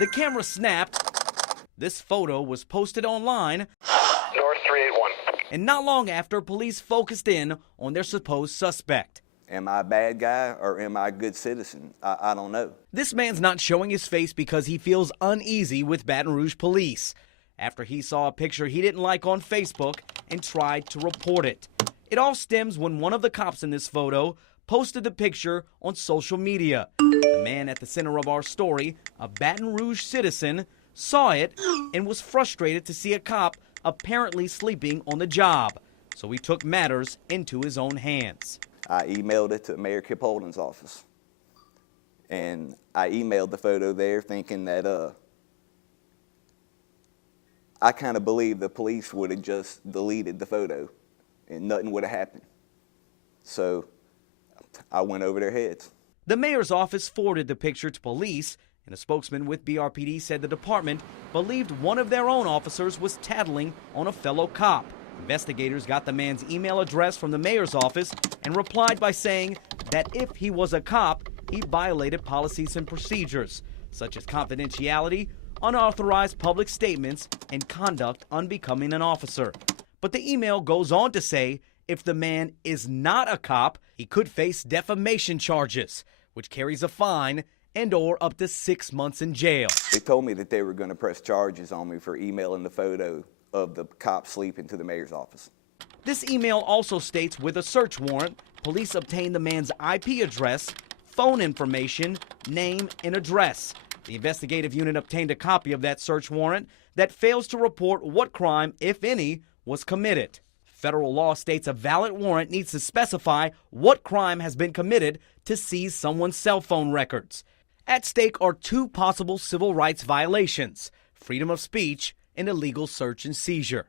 The camera snapped. This photo was posted online. North 381. And not long after, police focused in on their supposed suspect. Am I a bad guy or am I a good citizen? I don't know. This man's not showing his face because he feels uneasy with Baton Rouge police after he saw a picture he didn't like on Facebook and tried to report it. It all stems when one of the cops in this photo posted the picture on social media. The man at the center of our story, a Baton Rouge citizen, saw it and was frustrated to see a cop apparently sleeping on the job. So he took matters into his own hands. I emailed it to Mayor Kip Holden's office. And I emailed the photo there thinking that I kind of believed the police would have just deleted the photo and nothing would have happened. So I went over their heads. The mayor's office forwarded the picture to police, and a spokesman with BRPD said the department believed one of their own officers was tattling on a fellow cop. Investigators got the man's email address from the mayor's office and replied by saying that if he was a cop, he violated policies and procedures, such as confidentiality, unauthorized public statements, and conduct unbecoming an officer. But the email goes on to say if the man is not a cop, he could face defamation charges, which carries a fine and/or up to 6 months in jail. They told me that they were going to press charges on me for emailing the photo of the cop sleeping to the mayor's office. This email also states with a search warrant, police obtained the man's IP address, phone information, name, and address. The investigative unit obtained a copy of that search warrant that fails to report what crime, if any, was committed. Federal law states a valid warrant needs to specify what crime has been committed to seize someone's cell phone records. At stake are two possible civil rights violations: freedom of speech and illegal search and seizure.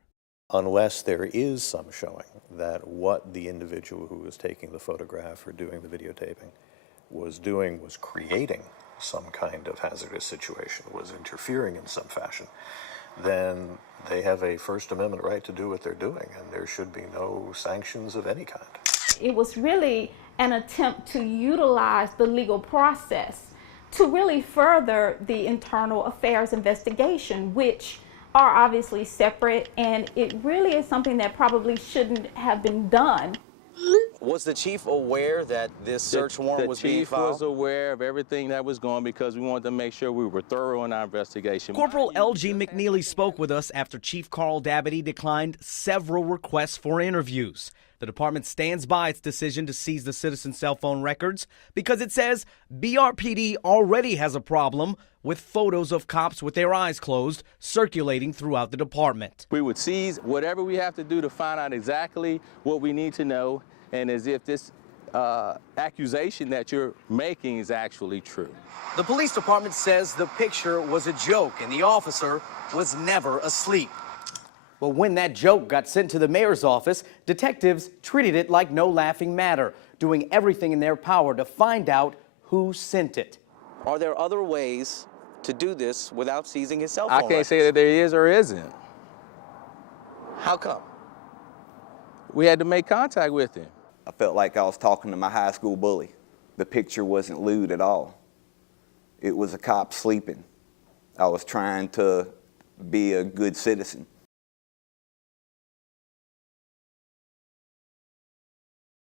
Unless there is some showing that what the individual who was taking the photograph or doing the videotaping was doing was creating some kind of hazardous situation, was interfering in some fashion, then they have a First Amendment right to do what they're doing, and there should be no sanctions of any kind. It was really an attempt to utilize the legal process to really further the internal affairs investigation, which are obviously separate, and it really is something that probably shouldn't have been done. Was the chief aware that this search warrant was being filed? The chief was aware of everything that was going because we wanted to make sure we were thorough in our investigation. Corporal L.G. McNeely spoke with us after Chief Carl Dabadie declined several requests for interviews. The department stands by its decision to seize the citizen's cell phone records because it says BRPD already has a problem with photos of cops with their eyes closed circulating throughout the department. We would seize whatever we have to do to find out exactly what we need to know, and as if this accusation that you're making is actually true. The police department says the picture was a joke and the officer was never asleep. But when that joke got sent to the mayor's office, detectives treated it like no laughing matter, doing everything in their power to find out who sent it. Are there other ways to do this without seizing his cell phone? I can't say that there is or isn't. How come? We had to make contact with him. I felt like I was talking to my high school bully. The picture wasn't lewd at all. It was a cop sleeping. I was trying to be a good citizen.